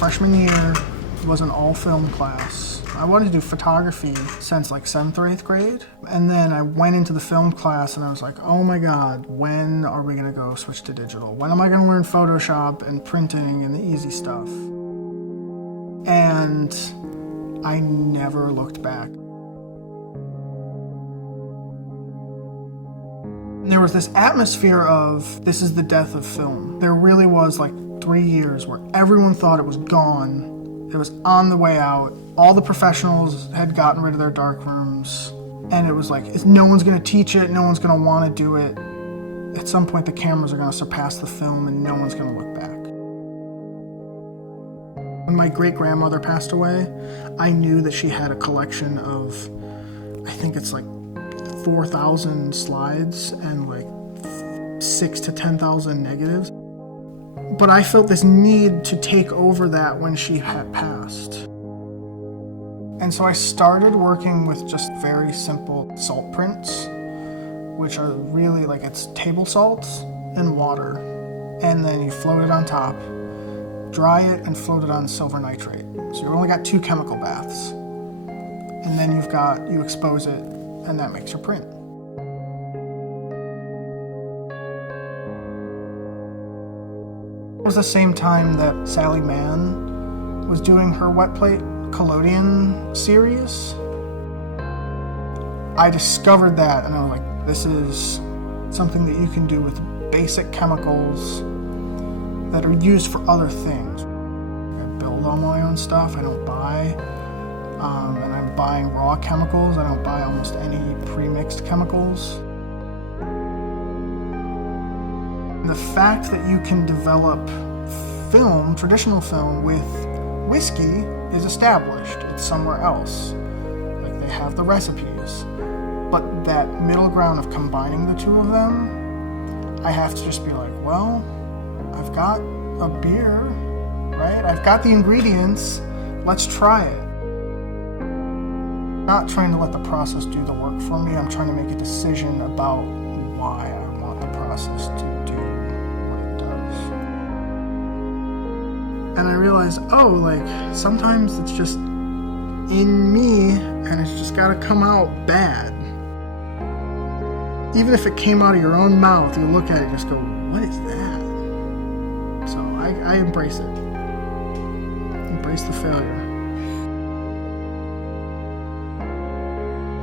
freshman year was an all-film class. I wanted to do photography since like 7th or 8th grade. And then I went into the film class and I was like, oh my God, when are we gonna go switch to digital? When am I gonna learn Photoshop and printing and the easy stuff? And I never looked back. There was this atmosphere of, this is the death of film. There really was like 3 years where everyone thought it was gone. It was on the way out. All the professionals had gotten rid of their dark rooms. And it was like, no one's gonna teach it, no one's gonna wanna do it. At some point the cameras are gonna surpass the film and no one's gonna look back. When my great-grandmother passed away, I knew that she had a collection of, I think it's like 4,000 slides and like 6,000 to 10,000 negatives. But I felt this need to take over that when she had passed. And so I started working with just very simple salt prints, which are really like, it's table salt and water. And then you float it on top, dry it, and float it on silver nitrate. So you've only got 2 chemical baths. And then you expose it, and that makes your print. It was the same time that Sally Mann was doing her wet plate collodion series. I discovered that and I was like, this is something that you can do with basic chemicals that are used for other things. I build all my own stuff, I don't buy, and I'm buying raw chemicals. I don't buy almost any pre-mixed chemicals. The fact that you can develop film, traditional film, with whiskey is established. It's somewhere else. Like, they have the recipes. But that middle ground of combining the two of them, I have to just be like, well, I've got a beer, right? I've got the ingredients, let's try it. I'm not trying to let the process do the work for me, I'm trying to make a decision about why I want the process to do what it does. And I realized, oh, like, sometimes it's just in me, and it's just gotta come out bad. Even if it came out of your own mouth, you look at it and just go, what is that? So I embrace it. Embrace the failure.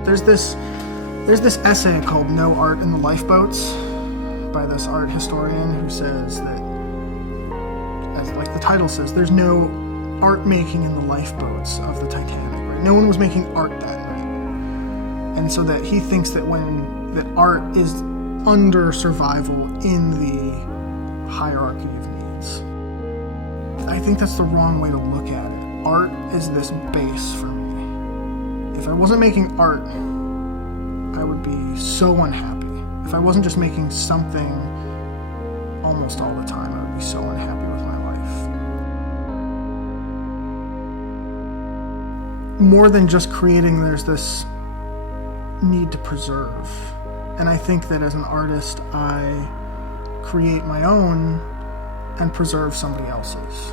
There's this essay called No Art in the Lifeboats by this art historian who says that, as like the title says, there's no art making in the lifeboats of the Titanic, right? No one was making art that night. And so that he thinks that that art is under survival in the hierarchy of needs. I think that's the wrong way to look at it. Art is this base for me. If I wasn't making art, I would be so unhappy. If I wasn't just making something almost all the time, I would be so unhappy with my life. More than just creating, there's this need to preserve. And I think that as an artist, I create my own and preserve somebody else's.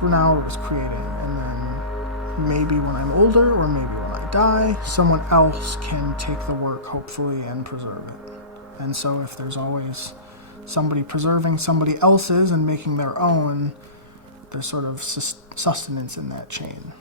For now, it was creating, and then maybe when I'm older, or maybe when I die, someone else can take the work, hopefully, and preserve it. And so if there's always somebody preserving somebody else's and making their own, there's sort of sustenance in that chain.